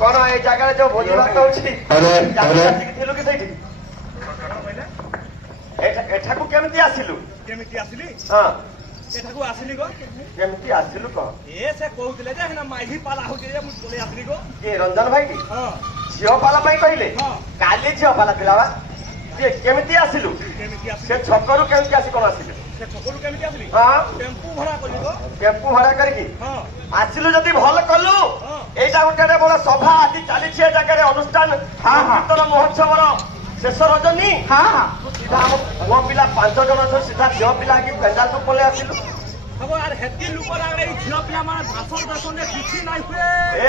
कौन ए जगह जो भोजी भात होछि अरे थिलु कि सैठी एठाकू केमती आसिलु हां एठाकू आसिली गो केमती आसिलु क ए से कहउतले जे हना माही पाला हो जे मु बोले आसिली गो के रंजन भाई की हां झियो पाला पई कहिले हां काली झियो पाला पिलावा जे केमती आसिलु से छकरू केमती आसी कोन आसिलु से छकरू केमती आसिली हां टेम्पू भाड़ा कली गो टेम्पू भाड़ा करकी हां आसिलु जदी भल कलु एटा गोटे बड़ सभा आदि चली छे जगह अनुष्ठान हां कीर्तन महोत्सव रो शेष रजनी हां हां सीधा वो पिला 5 जन छ सीधा झियो पिला की पेंडाल तो पले आसिलु अब यार हेती लुक लागले ई झियो पिला माने भाषण दर्शन ने किछि नाही हुए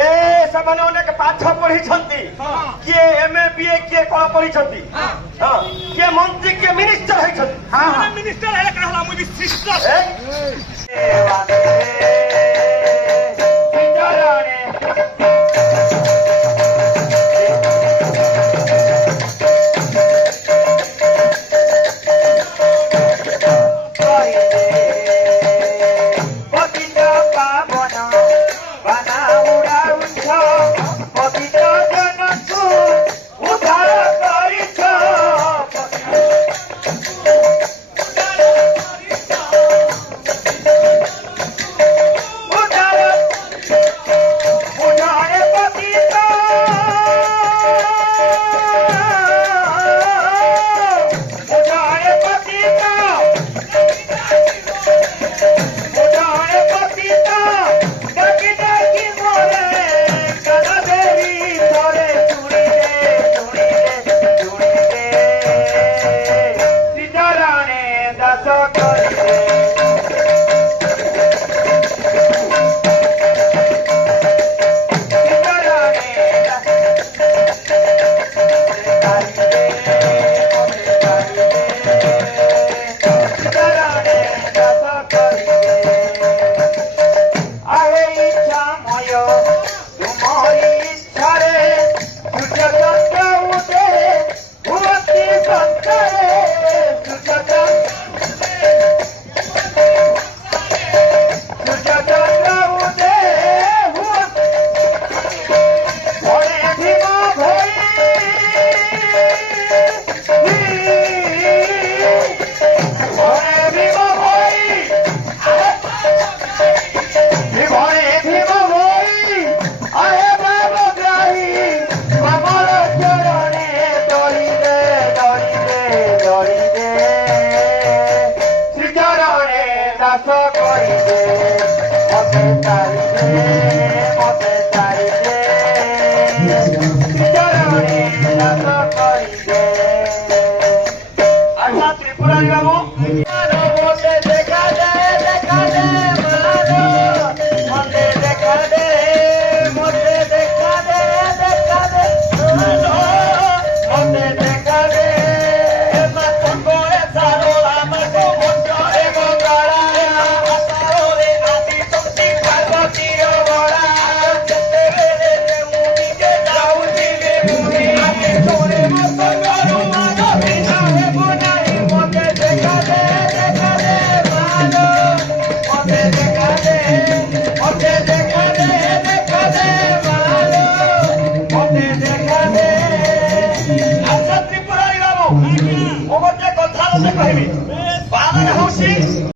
ए सबने अनेक पाठ पढ़ी छंती हां के एमए बीए के कोन पढ़ी छंती हां हां के मंत्री के मिनिस्टर है छंती हां मिनिस्टर है कहला मुझे सिस्टर ए वादे सिंजाराने ଚାଷ କରିବେ ମତେ ଚାରିବେ ମତେ ଚାରି